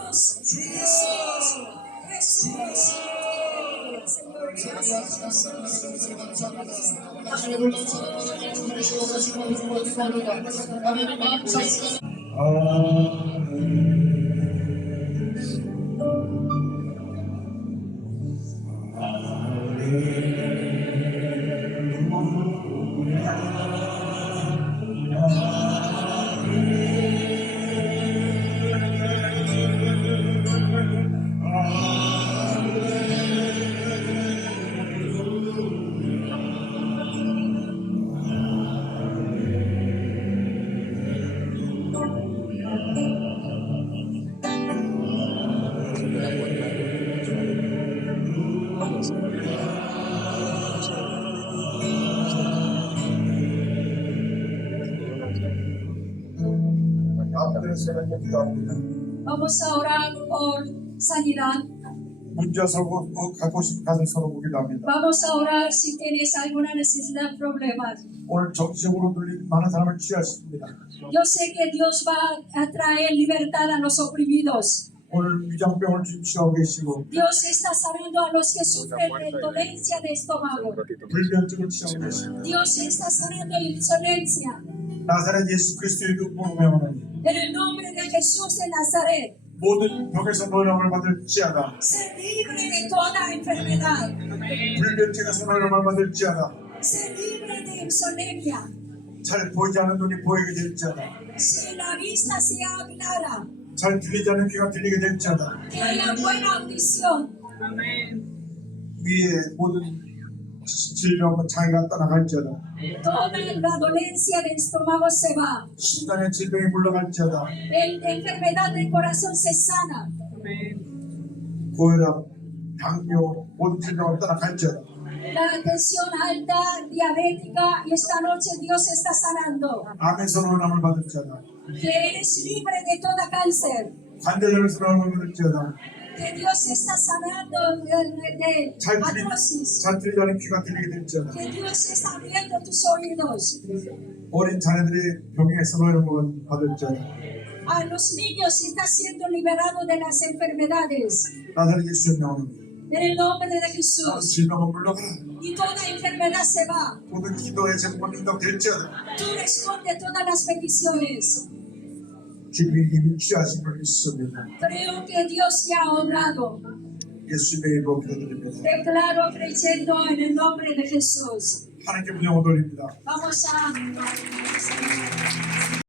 아멘. 위해서 기도합니다. Vamos a orar por sanidad. 문제 서고 갖고 싶은 가슴 서고 기도합니다. Vamos a orar si tienes alguna necesidad, problemas. 오늘 정치적으로 눌린 많은 사람을 취하십니다. Yo sé que Dios va a traer libertad a los oprimidos. 오늘 위장병을 지금 치료하고 계시고 Dios está sanando a los que sufren de dolencia de estómago. 불면증을 치료하고 계시고 Dios está sanando insolencia. 나사렛 예수 그리스도의 이름으로 명하노니 En el nombre de Jesús de Nazaret, 모든 병에서 노령을 받을지어다. ser libre de toda enfermedad. 불면증에서 노령을 받을지어다. Ser libre de insomnia. 잘 보이지 않는 눈이 보이게 될지어다. Si la vista sea clara, 잘 들리지 않는 귀가 들리게 될지어다. que haya buena audición. 위에 모든 질병과 장애가 떠나갈지어다. Toda la dolencia del estómago se va. 심장의 질병이 물러갈지어다. La enfermedad del corazón se sana. 고혈압, 당뇨, 모든 질병을 떠나갈지어다. La tensión alta, diabética, y esta noche Dios está sanando. 암에서 노령을 받을지어다. Que eres libre de toda cáncer. 관절염에서 노령을 받을지어다. Que Dios está sanando de 잘 artrosis. 들리지 않는 귀가 들리게 될지어다. Que Dios está abriendo tus oídos. 어린 자녀들이 병에서 노령을 받을지어다. A los niños está siendo liberado de las enfermedades. 나사렛 예수의 명으로 En el nombre de Jesús. 질병은 물러가라. Y toda enfermedad se va. 모든 기도의 제목은 응답될지어다. Tú responde todas las peticiones. 주님이 이미 취하신 걸 믿습니다. Creo que Dios ya ha obrado. 예수님의 이름으로 기도드립니다. Declaro creyendo en el nombre de Jesús. 하나님께 문영을 돌립니다. Vamos a